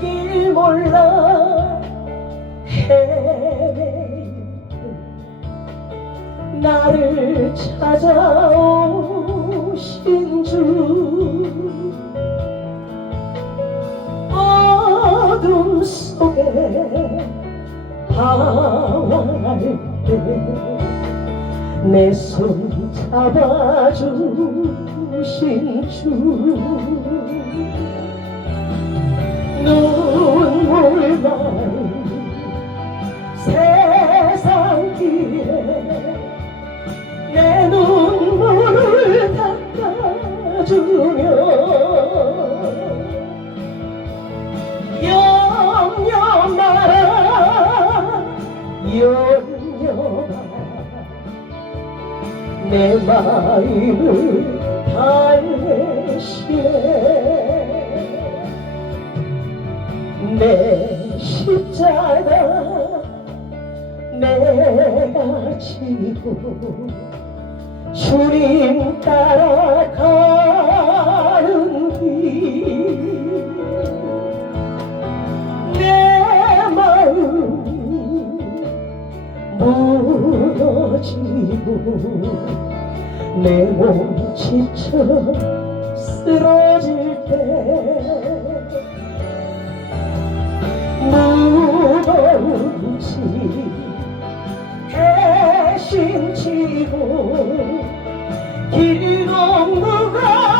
길 몰라. 헤매는 나를 찾아오신 주. 어둠 속에 방황할 때내 손 잡아주신 주. 마라 내 마음을 달래시네 내 십자가 내가 지고 주님 따라가 내 몸 지쳐 쓰러질 때 무거운 짐 대신 지고 길동무가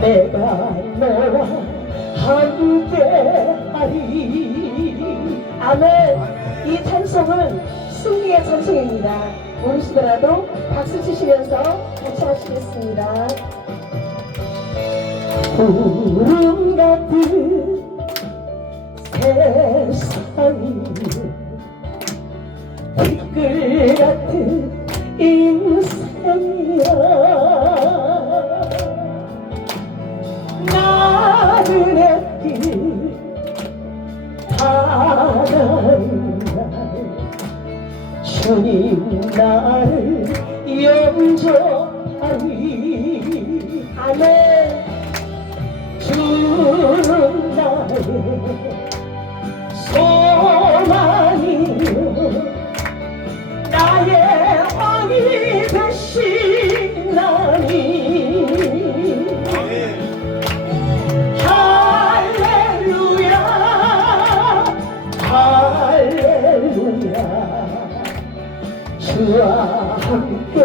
내가 너와 함께 하리. 아멘. 이 찬송은 승리의 찬송입니다. 모르시더라도 박수 치시면서 같이 하시겠습니다. 구름 같은 세상이 빛글 같은 인생이 주님 나를 영접하니 아멘. 주 주와 함께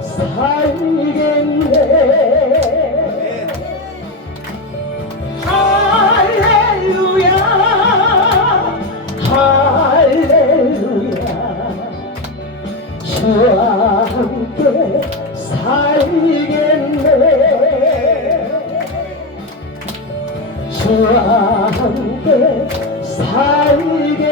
살겠네 할렐루야 할렐루야 주와 함께 살겠네 주와 함께 살겠네